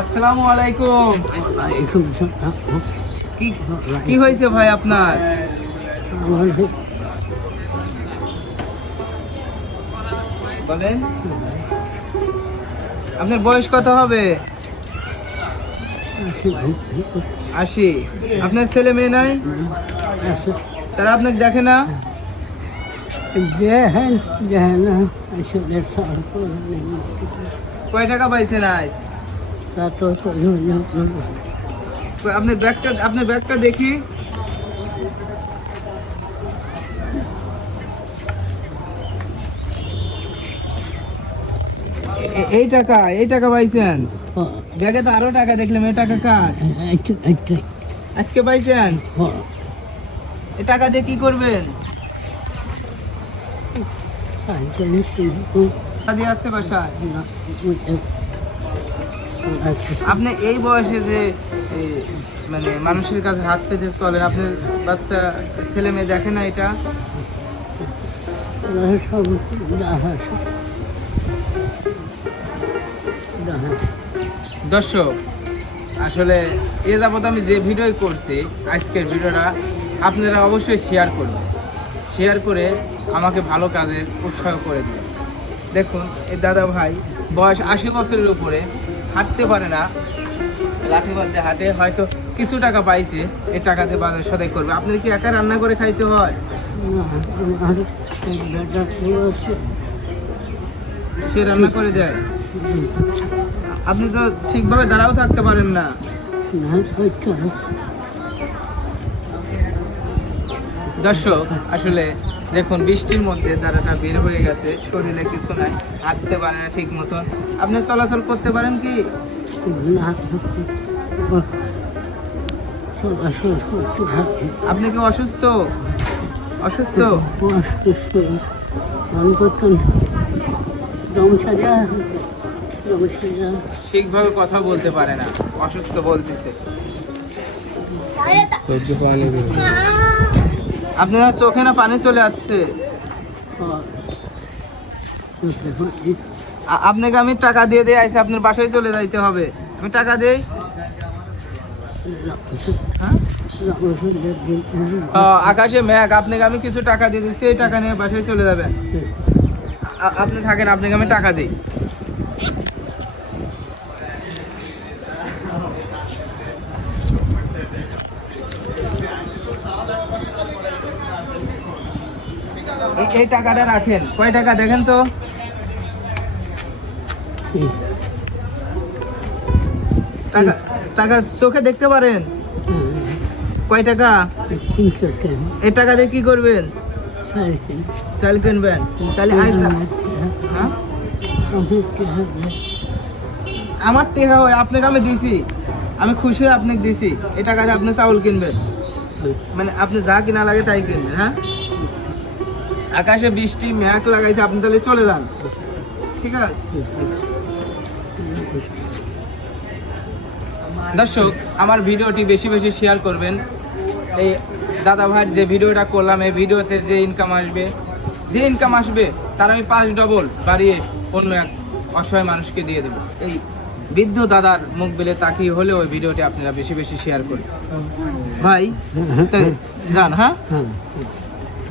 আসসালামু আলাইকুম। কি হয়েছে ভাই আপনার? বলেন। আপনার বয়স কত হবে? আশি। আপনার ছেলে মেয়ে নাই? তারা আপনাকে দেখে না? কয় টাকা পাইছেন আজ? আপনার ব্যাগটা আপনার ব্যাগটা দেখি। এই টাকা এই টাকা পাইছেন? ব্যাগে তো আরও টাকা দেখলাম এই টাকা কার? আজকে পাইছেন? এই টাকা দিয়ে কি করবেন? আছে বাসায়? আপনি এই বয়সে যে মানে মানুষের কাছে হাত পেতে চলেন আপনার বাচ্চা ছেলে মেয়ে দেখে না এটা? দর্শক আসলে এ যাবত আমি যে ভিডিও করছি আজকের ভিডিওটা আপনারা অবশ্যই শেয়ার করবেন শেয়ার করে আমাকে ভালো কাজে উৎসাহ করে দিন। দেখুন এই দাদা ভাই বয়স আশি বছরের উপরে হাঁটতে পারে না। লাঠি বাদ হাঁটে, হয়তো কিছু টাকা পাইছে, এ টাকাতে বাজার সদাই করবে। আপনার কি একা রান্না করে খাইতে হয়? সে রান্না করে দেয়। আপনি তো ঠিকভাবে দাঁড়াও থাকতে পারেন না। দর্শক, আসলে দেখুন, বৃষ্টির মধ্যে দাঁড়াটা বের হয়ে গেছে। শরীরে কিছু নাই, হাঁটতে পারে না ঠিক মতন আপনি চলাচল করতে পারেন কি? আপনি কি অসুস্থ? অসুস্থ? ঠিকভাবে কথা বলতে পারে না। অসুস্থ বলতেছে। আপনার চোখে না পানি চলে আসছে? আপনাকে আমি টাকা দিয়ে দিয়ে আইসি আপনার বাসায় চলে যাইতে হবে। আমি টাকা দেই? হ্যাঁ? আকাশে মেঘ, আপনাকে আমি কিছু টাকা দিয়ে দিচ্ছি এই টাকা নিয়ে বাসায় চলে যাবেন। আপনি থাকেন, আপনাকে আমি টাকা দিই। এই- টাকাটা রাখেন। কয় টাকা দেখেন তো? টাকা টাকা চোখে দেখতে পারেন? কয় টাকা? এই টাকা দিয়ে কি করবেন? চাল কিনবেন। তাহলে হ্যাঁ? আমার টেকা হয়, আপনাকে আমি দিছি। আমি খুশি হয়ে আপনাকে দিছি। এই টাকা দিয়ে আপনি চাউল কিনবেন। মানে আপনি যা কিনা লাগে তাই কিনবেন হ্যাঁ? আকাশে বৃষ্টি, মেঘ লাগাইছে, আপনি তাহলে চলে যান। ঠিক আছে? দর্শক, আমার ভিডিওটি বেশি বেশি শেয়ার করবেন। এই দাদা ভাইয়ের যে ভিডিওটা করলাম, এই ভিডিওতে যে ইনকাম আসবে, যে ইনকাম আসবে, তার আমি পাঁচ ডবল বাড়িয়ে অন্য এক অসহায় মানুষকে দিয়ে দেবো। এই বৃদ্ধ দাদার মুখ বেলে তাকিয়ে হলে ওই ভিডিওটি আপনারা বেশি বেশি শেয়ার করুন। ভাই যান হ্যাঁ?